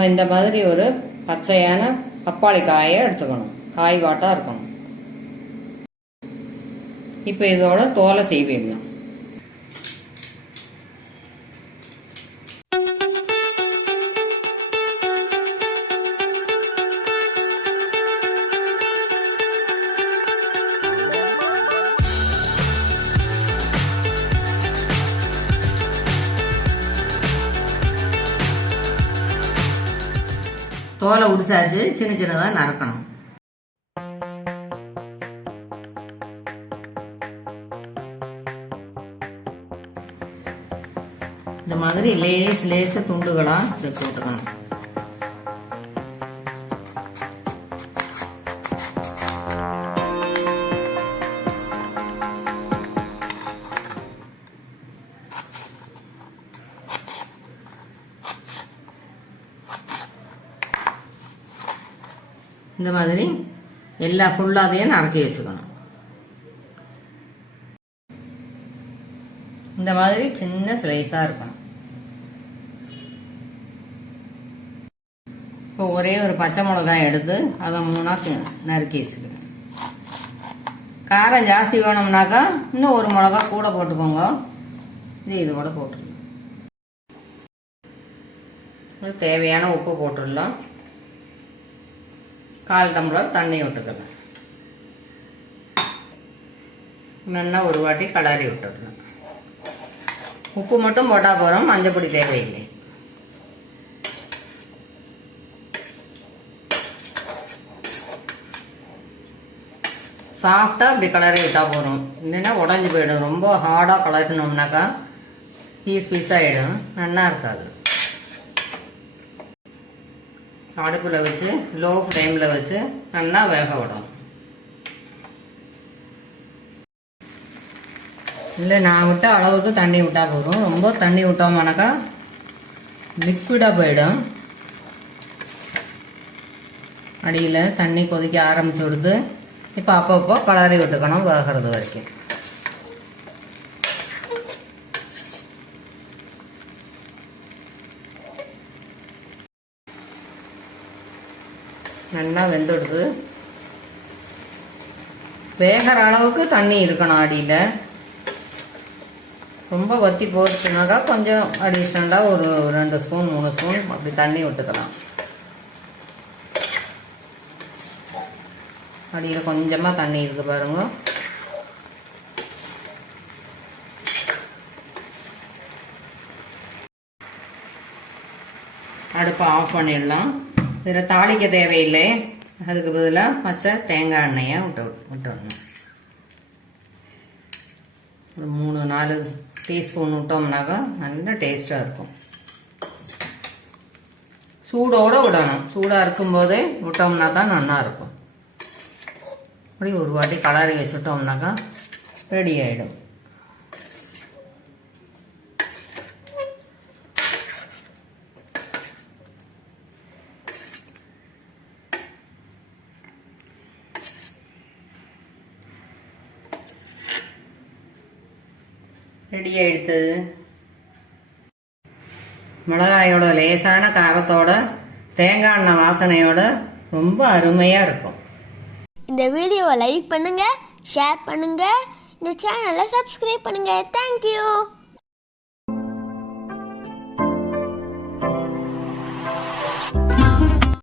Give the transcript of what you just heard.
நம்ம இந்த மாதிரி ஒரு பச்சையான பப்பாளி காயை எடுத்துக்கணும். காய் வாட்டா இருக்கணும். இப்போ இதோட தோலை சீவிடலாம். தோலை உரிச்சாச்சு, சின்ன சின்னதாக நறுக்கணும். இந்த மாதிரி லேசு துண்டுகளாக போட்டுக்கணும். இந்த மாதிரி எல்லா ஃபுல்லாதையும் நறுக்கி வச்சுக்கணும். இந்த மாதிரி சின்ன ஸ்லைஸா இருக்கணும். இப்போ ஒரே ஒரு பச்சை மிளகாய் எடுத்து அதை 3ஆ நறுக்கி வச்சுக்கணும். காரம் ஜாஸ்தி வேணும்னாக்கா இன்னும் ஒரு மிளகா கூட போட்டுக்கோங்க. இது கூட போட்டுடலாம். தேவையான உப்பு போட்டுடலாம். 1/4 டம்ளர் தண்ணி விட்டுக்கலாம். நல்லா ஒரு வாட்டி கலரி விட்டுடலாம். உப்பு மட்டும் போட்டால் போகிறோம், மஞ்சப்பொடி தேவையில்லை. சாஃப்டாக அப்படி கலரி விட்டால் போகிறோம். இல்லைன்னா உடஞ்சி போயிடும். ரொம்ப ஹார்டாக கலரினோம்னாக்கா பீஸ் ஆகிடும், நல்லா இருக்காது. அடுப்பில் வச்சு லோ ஃப்ளேமில் வச்சு நல்லா வேக விடணும். இல்லை நான் விட்ட அளவுக்கு தண்ணி விட்டால் போதும். ரொம்ப தண்ணி விட்டோம்னாக்கா லிக்விடாக போயிடும். அடியில் தண்ணி கொதிக்க ஆரம்பிச்சு விடுது. இப்போ அப்பப்போ கலரி விட்டுக்கணும் வேகிறது வரைக்கும். நல்லா வெந்துடுது. வேகிற அளவுக்கு தண்ணி இருக்கணும் அடியில். ரொம்ப வத்தி போச்சுனாக்கா கொஞ்சம் அடிஷ்னலாக ஒரு 2 ஸ்பூன் 3 ஸ்பூன் அப்படி தண்ணி விட்டுக்கலாம். அடியில் கொஞ்சமாக தண்ணி இருக்கு பாருங்க. அடுப்பை ஆஃப் பண்ணிடலாம். இதில் தாளிக்க தேவையில்லை. அதுக்கு பதிலாக பச்சை தேங்காய் எண்ணெயை விட்டுடணும். ஒரு 3-4 டீஸ்பூன் விட்டோம்னாக்கா நல்ல டேஸ்டாக இருக்கும். சூடோடு விடணும். சூடாக இருக்கும்போதே விட்டோம்னா தான் நல்லா இருக்கும். அப்படி ஒரு வாட்டி கலரி வச்சுட்டோம்னாக்கா ரெடி ஆகிடும். ரெடி ஆயிடுத்து. மிளகாயோட லேசான காரத்தோட தேங்காய் எண்ணெய் வாசனையோட ரொம்ப அருமையாக இருக்கும். இந்த வீடியோவை லைக் பண்ணுங்க, ஷேர் பண்ணுங்க, இந்த சேனலை சப்ஸ்கிரைப் பண்ணுங்க. தேங்க்யூ.